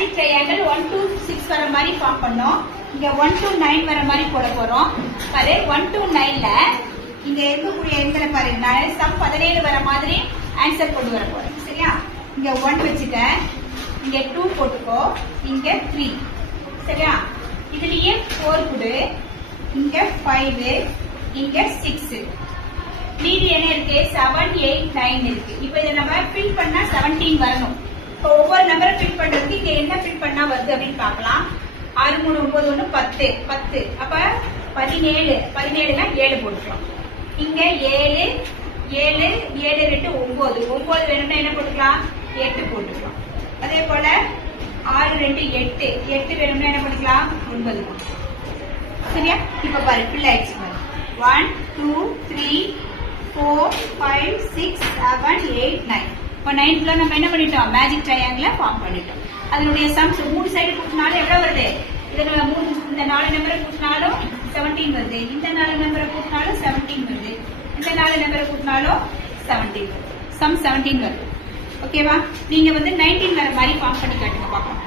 Magic triangle 1 to 6 வர மாதிரி form பண்ணோம். இங்க 1 to 9 வர மாதிரி போட போறோம். பாரு 1 to 9ல இங்க இருக்கக்கூடிய எண்களை பாரு நான் சம் 17 வர மாதிரி ஆன்சர் கொண்டு வர போறேன். சரியா? இங்க 1 வச்சுட்டேன், இங்க 2 போட்டுக்கோ, இங்க 3. சரியா? இதுலயே 4 கொடு, இங்க 5, இங்க 6. மீதி என்ன இருக்கு? 7, 8, 9 இருக்கு. இப்போ இதை நம்ம ஃபில் பண்ணா 17 வரணும். இப்போ ஒவ்வொரு நம்பரை ஃபில் பண்றதுக்கு இங்க என்ன ஃபில் பண்ணா வருது அப்படின்னு பார்க்கலாம். 6, 3, 9, 1, 10, 10. அப்ப 17, 17னா 7 போட்டுக்கலாம். இங்க 7, 7, 7, 2, 9. 9 வேணும்னா என்ன போட்டுக்கலாம்? 8 போட்டுக்கலாம். அதே போல 6, 2, 8. 8 வேணும்னா என்ன பண்ணிக்கலாம்? 9 போட்டுக்கலாம். சரியா? இப்ப பாரு ஃபில் ஆயிடுச்சு. 1, 2, 3, 4, 5, 6, 7, 8, 9. இப்போ 9th நம்ம என்ன பண்ணிட்டோம்? மேஜிக் ட்ரையாங்கிள ஃபார்ம் பண்ணிட்டோம். அதனுடைய சம்ஸ் 3 சைடு கூட்டினாலும் எவ்வளவு வருது? இதுல இந்த 4 நம்பரை கூட்டினாலும் 17 வருது. இந்த 4 நம்பரை கூட்டினாலும் 17 வருது. இந்த 4 நம்பரை கூட்டினாலும் 17 வருது. சம் 17 வருது. ஓகேவா? நீங்க 19 வர மாதிரி ஃபார்ம் பண்ணி காட்டுங்க பார்க்கலாம்.